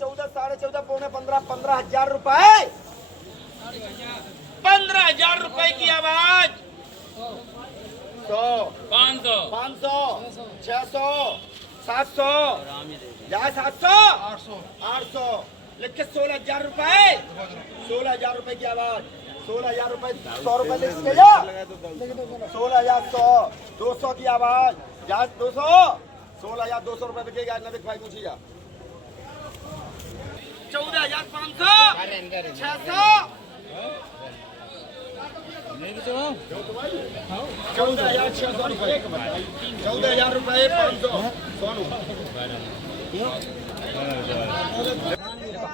14, 14.5, पौने 15, 15,000 रुपए। 15,000 रुपए की आवाज। 100, 500, 600, 700, या 700, 800, लिख के 16,000 रुपए। 16,000 रुपए की आवाज। 16,000 रुपए, 100 रुपए लिख के जा। 16,100, 200 की आवाज। या 200, 16,200 रुपए बिकेगा। नबिक भाई पूछिए। 14,500, 600, 14,600 रुपए। 14,000 रुपए 500। सोनू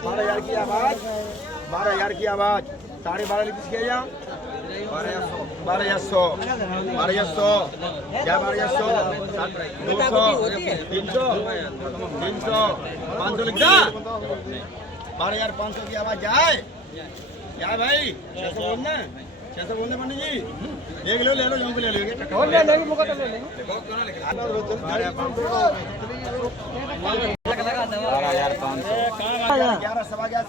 12,000 की आवाज। 12,000 की आवाज। 12.5 लिख किया जा। 12,100, 12,100, 12,100, क्या 12,100, 200, 300, 300, 500 लिख जा। 12,500 की आवाज जाए। क्या भाई 600 बोलना है? 600 बोलने पंडित जी। देख लो, ले लो, यूं पे ले लोगे। और ले लेंगे, मौका तो ले लेंगे। 12,500, 11, सवा 11,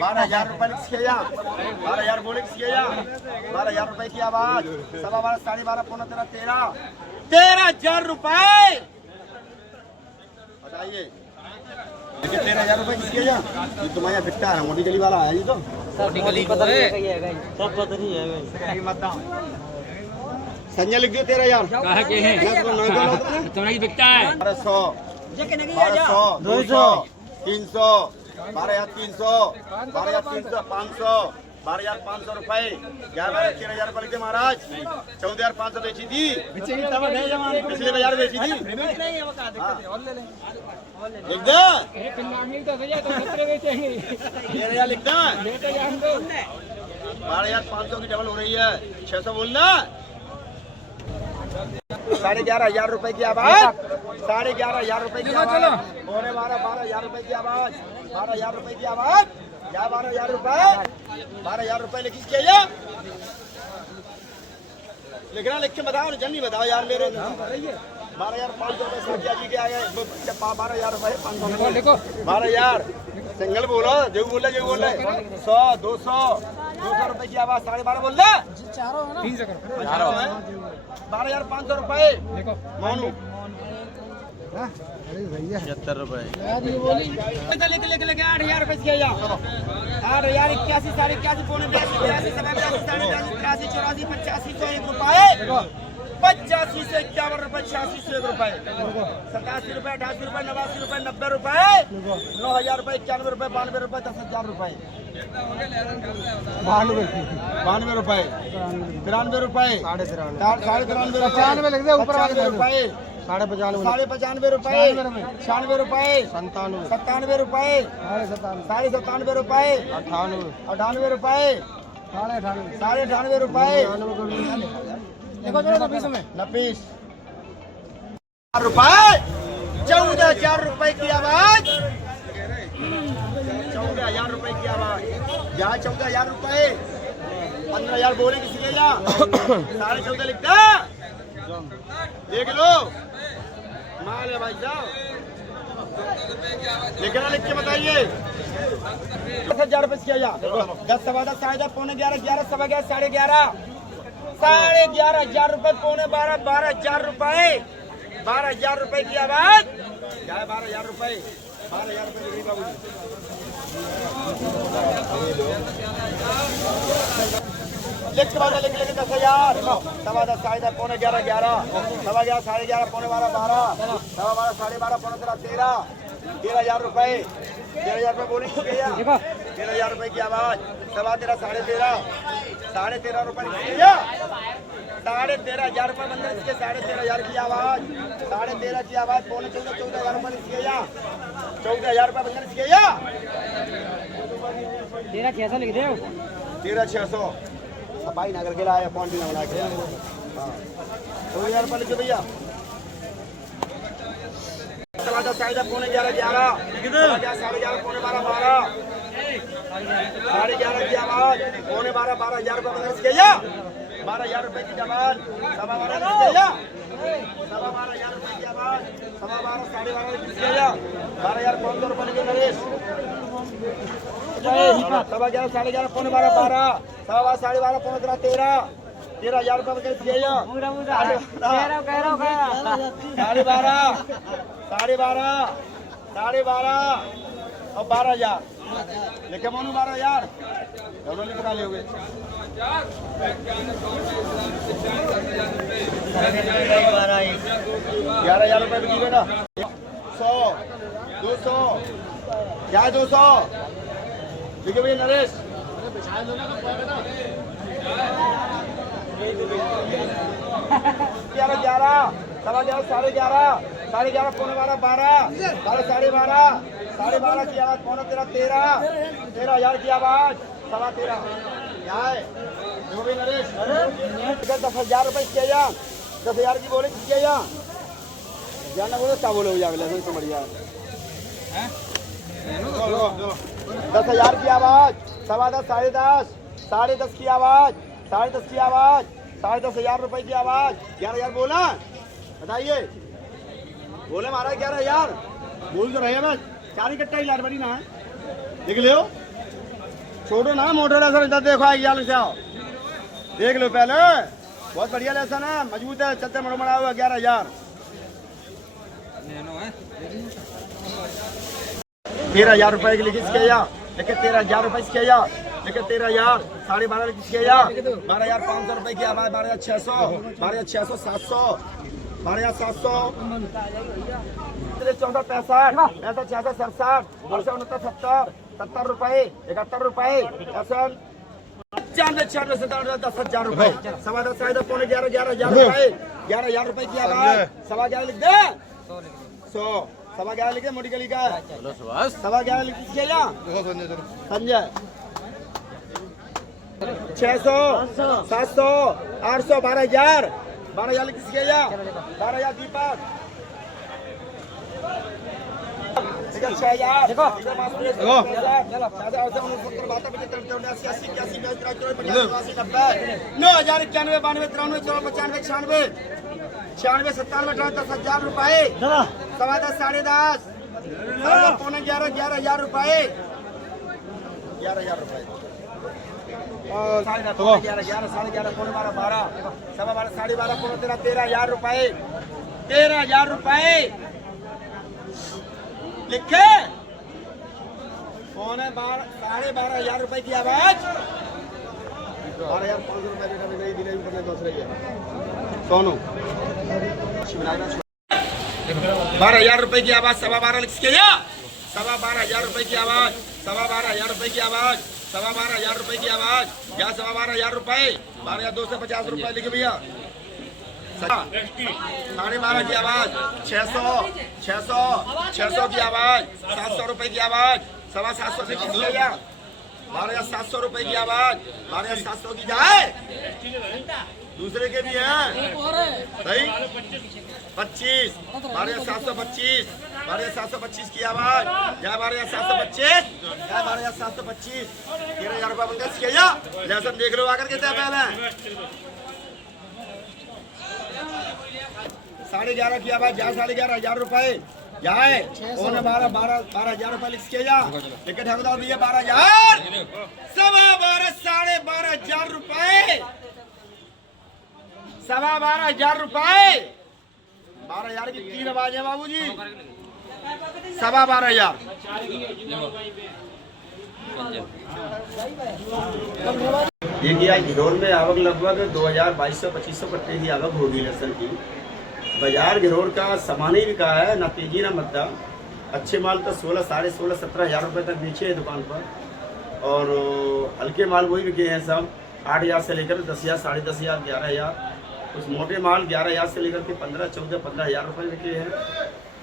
12,000 रुपए लिख किया। 12,000 बोले किया। 12,000 रुपए की आवाज। 12.5, 12.5, पौना 13, 13,000 रुपए। बताइए 13,000 रुपए किसके जा? ये तुम्हारे यहाँ बिकता है। मोटी गली वाला आया जी। तो संजय लिख दियो 13,000। तुम्हारी बिकता है 1200, 1200, 200, 300, 12,300, 12,300, 500, 12,500 रुपए। क्या 13,000 रुपए लिखे महाराज। 14,500 बेची थी। पिछले बाजार बेची थी। लिख दो 13,000 लिख दो। 12,500 की डबल हो रही है। 600 बोलना। 11,500 रुपए की आवाज। 11,500 रुपए की आवाज। पौने 12,000 रुपए की आवाज। 12,000 रुपए की आवाज। या 12,000 रुपए। 12,000 रुपए लिखी चाहिए। लिखना, लिख के बताओ। जल्दी बताओ यार मेरे। 12,500 रुपए सब्जिया जी के आए। 12,000 रुपए 500 लिखो। 12,000 सिंगल बोलो। जो बोले 100, 200, 200 रुपए की आवाज। 12.5 बोल रहे। 12,500 रुपए। मोनू 70 रुपए। लिख 8,000 रुपए किया जा। 8,000, 81, 81, पौने 82, 83, 82, 83, 84, 85, 101 रुपए। 85 से 51 रुपए, 86 से 1 रुपए, 87 रुपए, 88 रुपए, 89 रुपए, 90 रुपए, 9,000 रुपए, 91 रुपए, 92 रुपए, 10,000 रुपए, 92 रुपए, 93 रुपए, 93 रुपए, 95 लिख दे ऊपर आ गए रुपए, 95 रुपए, 96 रुपए, 97 रुपए, 97 रुपए, 98 रुपए, 98 रुपए, 90 रुपए, 14,000 रुपए की आवाज, 14,000 रुपए की आवाज, यहाँ 14,000 रुपए, 15,000 बोले किसी के यहाँ 14.5 लिखता, देख लो माल है भाई साहब, लिखना, लिख के बताइए 10,000 रुपए किया जा, 10, 10, 10, 10, 11, 11, 11, 11, 11,500 रुपए, 12, 12,000 रुपए, 12,000 रुपए की आवाज, क्या है 12,000 रुपए, 12,000 रुपए बाबू लिख के बाद लिख 10,000, 10, 10, पौने 11, 11, 11, 11, पौने 12, 12, 12, 12, पौने 13, 13,000 रुपए, 13,000 रुपए बोले 13,000 रुपए की आवाज, 13, 13.5 रुपए, 13,500 रुपए बंदे इसके, 13,500 की आवाज, 13.5 की आवाज, पौने 14,000 रुपए इसके, 14,000 रुपए बंदे इसके, 13,600 लिख दे, 13,600 सफाई नगर के लाया पॉइंट ना बना के 2,000 रुपए लिखे भैया, 11, पौने 11, 11, 11, पौने 12, 12, 11.5 की आवाज, पौने 12, 12,000 रुपए बंदे इसके, 12,000 रुपए की आवाज, 12,000 रुपए की आवाज, 12,000 रुपए की आवाज, 12,500, 12,500 12,500 रुपये लिखे नरेश। 11.5 11.5 पौने 12 12 12 12.5 पौने 13 13,000 रुपये के लिए 12.5 और 12,000 लेके मोनू 12,000 दोनों लिख डाले हुए 11,000 रुपये बिकी बेटा 100 200 क्या 200 देखिए भैया नरेश 11 11 11.5 पौने 12 12 12.5 की आवाज पौने 13,000 की आवाज 13.5 क्या है जो भी नरेश 10,000 रुपये किया जा 10,000 की बोले किया जा जाना बोलो क्या बोलो अगले तो बढ़िया 10,000 की आवाज 10.5 10.5 की आवाज 10.5 की आवाज 10,500 रुपए की आवाज 11,000 बोला बताइए बोले महाराज 11,000 बोल तो रहे बस 4 इकट्ठा ही लार बड़ी ना देख लो छोड़ो ना मोटर ऐसा इधर देखो 11 से आओ देख लो पहले बहुत बढ़िया लेसन है मजबूत है चलते मड़ा हुआ 11,000 13,000 रुपए की लिखी किया लेकिन 13,000 रुपए किया जा लेकिन 13,000 12.5 लिखी किया जा 12,500 रुपए की आवाज 12,600 12,600 700 12,700 14 65 66 67 69 70 70 रुपए 71 रुपए 95 96 10,000 रुपए 10.5 पौने 11,000 रुपए 11,000 रुपए की आवाज 11.5 लिख दे 100 11.5 लिखे मोटी गली का 11.5 लिख किया संजय 600 700 800 12,000 लिख किया 12,000 दीपक 6,000 9,000 91 92 93 94 95 96 97 10,000 रुपए 10.5 10.5 पौने 11,000 रुपए 11,000 रुपए 11 पौने 12 12.5 पौने 13,000 रुपए 13,000 रुपए लिखे पौने 12.5 रुपए की आवाज 12,500 रुपए सोनू 12,000 रुपए की आवाज 12.5 लिख के 12,000 रुपए की आवाज 12,000 रुपए की आवाज 12,000 रुपए की आवाज या 12,000 रुपए 12,250 रुपए लिखे भैया 12.5 की आवाज 600 की आवाज 700 रुपए की आवाज 750 से किस भैया 12,700 रुपए की आवाज 12,700 की जाए दूसरे के भी हैं सही 25 12,725 12,725 की आवाज या 12,725 या 12,725 13,000 रुपये बनकर किया लेसन देख लो आकर कितने पहले 11.5 की आवाज या 11,500 रुपए जाए 12,000 रुपए लिख के जा लेकिन ठेकेदार दिए 12,000 12,500 रुपए 12,500 रुपए 12,000 की 3 आवाज है बाबूजी 12,500 ये किया घिरौर में आवक लगभग 2,200-2,500 कट्टे की आवक होगी लहसुन की बाजार घिरौर का सामान ही बिका है ना तेजी ना मद्दा अच्छे माल तो 16 साढ़े 16 17,000 रुपये तक बेचे हैं दुकान पर और हल्के माल वही बिके हैं सब 8,000 से लेकर 10,000 साढ़े 10,000 11,000 कुछ मोटे माल 11,000 से लेकर के 15-14-15,000 रुपये बिके हैं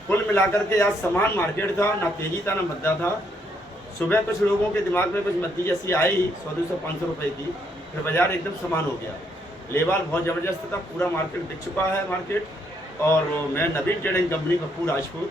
कुल मिलाकर के आज सामान मार्केट था ना तेजी था ना मद्दा था सुबह कुछ लोगों के दिमाग में कुछ मद्दी जैसी आई 100-200-500 रुपये की फिर बाजार एकदम समान हो गया लेवल बहुत ज़बरदस्त था पूरा मार्केट बिक चुका है मार्केट और मैं नवीन ट्रेडिंग कंपनी पप्पू राजपूत